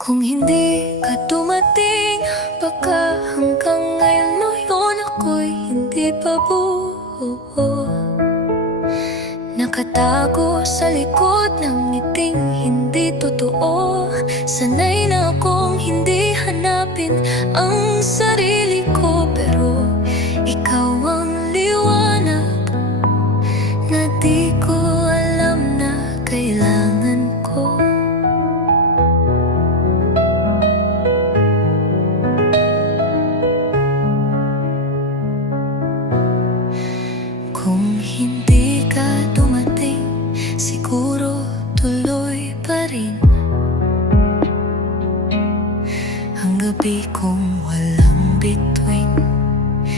Kung hindi ka dumating Baka hanggang ngayon ngayon ako'y hindi pa buo. Nakatago sa likod ng ngiting hindi totoo. Sanay na akong hindi hanapin ang sarili ko Pero ikaw ang liwanag Na di ko alam na kailangan gabi kong walang bituin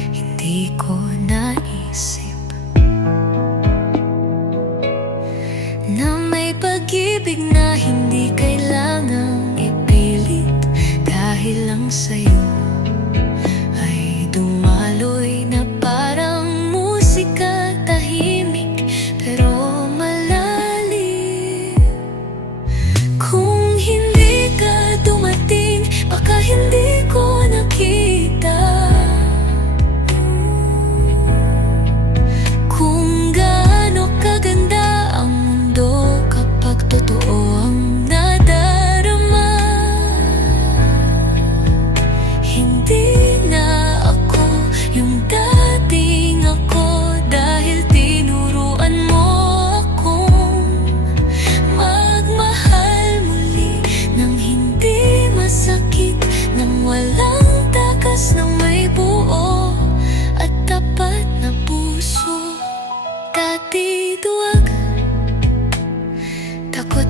Hindi ko naisip Na may pag-ibig na hindi kailangang ipilit Dahil lang sa'yo.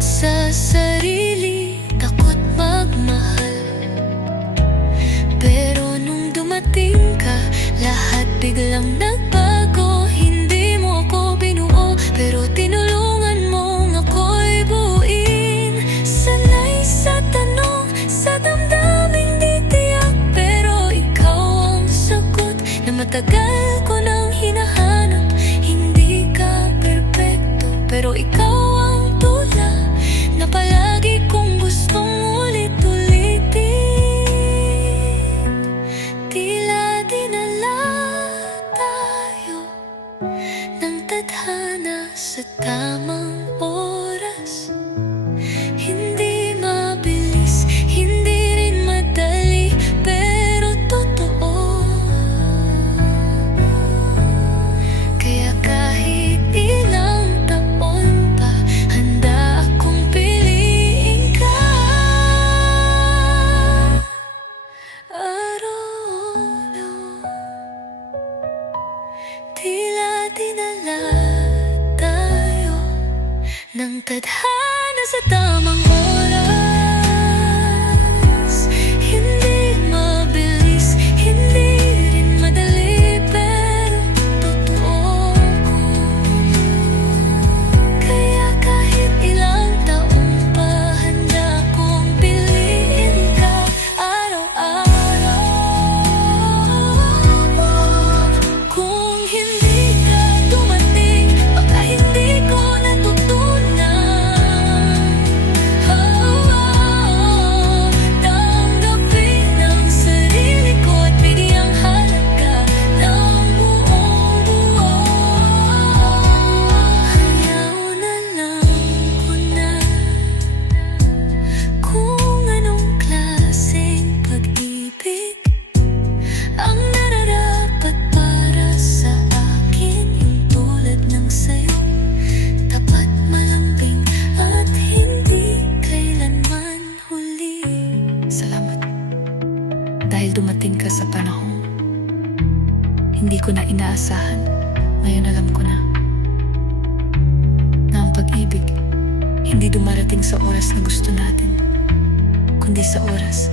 Takot sa sarili, takot magmahal. Pero nung dumating ka, lahat biglang nagbago ng tadhana sa tamang oras. ko na inaasahan. Ngayon alam ko na. Na ang pag-ibig, hindi dumarating sa oras na gusto natin, kundi sa oras